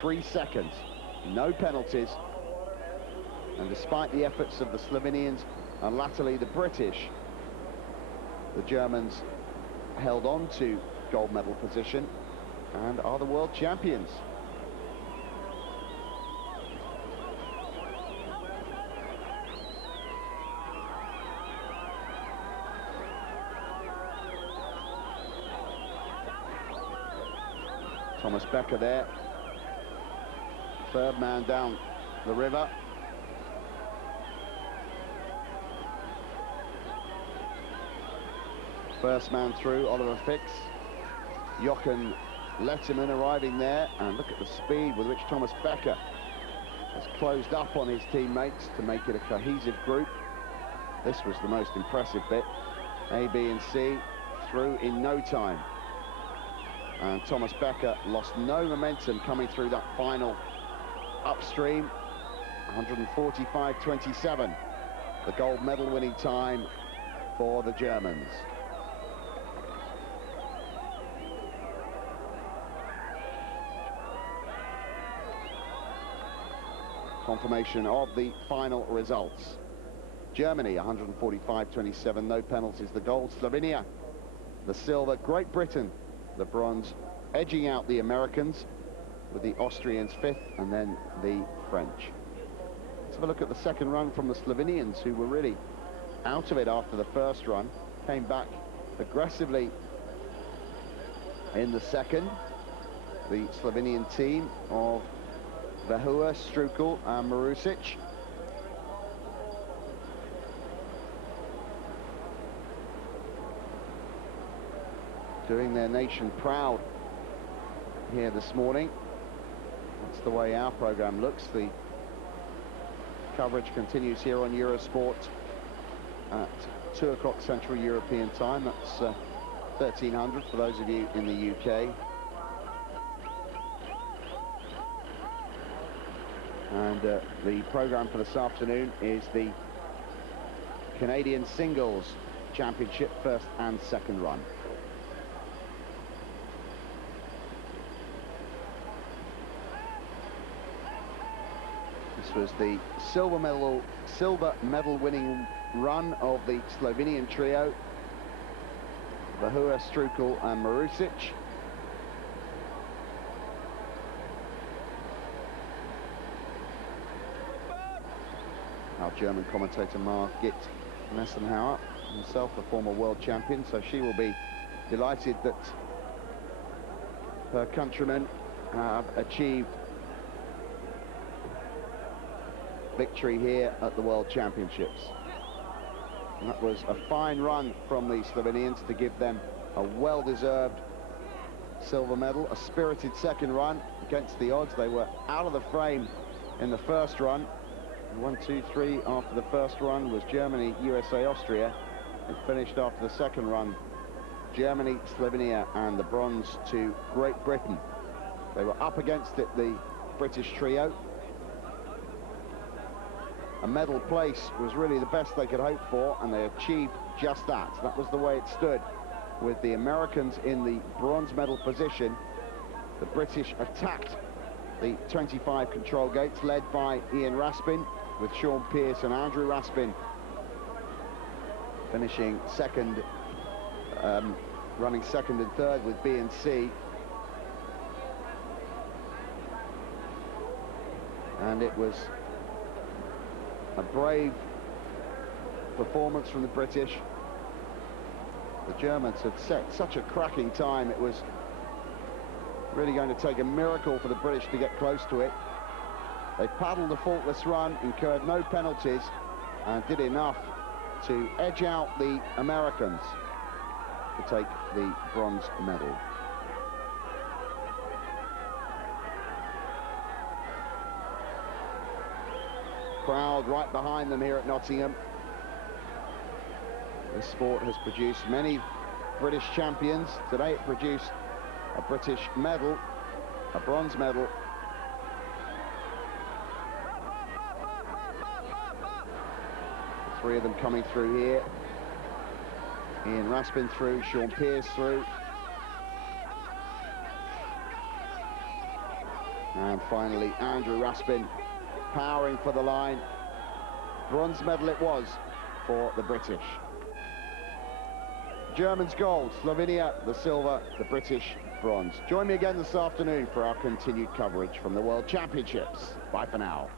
3 seconds, no penalties. And despite the efforts of the Slovenians and latterly the British, the Germans held on to gold medal position and are the world champions. Thomas Becker there, third man down the river. First man through, Oliver Fix. Jochen Letterman arriving there, and look at the speed with which Thomas Becker has closed up on his teammates to make it a cohesive group. This was the most impressive bit. A, B and C through in no time. And Thomas Becker lost no momentum coming through that final upstream. 145.27, the gold medal winning time for the Germans. Confirmation of the final results. Germany 145.27, no penalties, the gold. Slovenia the silver. Great Britain the bronze, edging out the Americans with the Austrians fifth and then the French. Let's have a look at the second run from the Slovenians, who were really out of it after the first run, came back aggressively in the second. The Slovenian team of Vahua, Strukel and Marusic. Doing their nation proud here this morning. That's the way our programme looks. The coverage continues here on Eurosport at 2 o'clock Central European time. That's 1300 for those of you in the UK. And the programme for this afternoon is the Canadian Singles Championship first and second run. This was the silver medal winning run of the Slovenian trio, Vahua, Strukel and Marusic. Our German commentator Margit Nessenhauer, himself a former world champion, so she will be delighted that her countrymen have achieved victory here at the World Championships. And that was a fine run from the Slovenians to give them a well-deserved silver medal, a spirited second run against the odds. They were out of the frame in the first run. 1, 2, 3 after the first run was Germany, USA, Austria. It finished after the second run, Germany, Slovenia and the bronze to Great Britain. They were up against it, the British trio. A medal place was really the best they could hope for, and they achieved just that. That was the way it stood, with the Americans in the bronze medal position. The British attacked the 25 control gates, led by Ian Raspin, with Sean Pearce and Andrew Raspin finishing second, running second and third with B and C. And it was a brave performance from the British. The Germans had set such a cracking time. It was really going to take a miracle for the British to get close to it. They paddled a faultless run, incurred no penalties, and did enough to edge out the Americans to take the bronze medal. Crowd right behind them here at Nottingham. This sport has produced many British champions. Today it produced a British medal, a bronze medal. The three of them coming through here. Ian Raspin through, Sean Pearce through. And finally, Andrew Raspin powering for the line. Bronze medal it was for the British. Germans gold, Slovenia the silver, the British bronze. Join me again this afternoon for our continued coverage from the World Championships. Bye for now.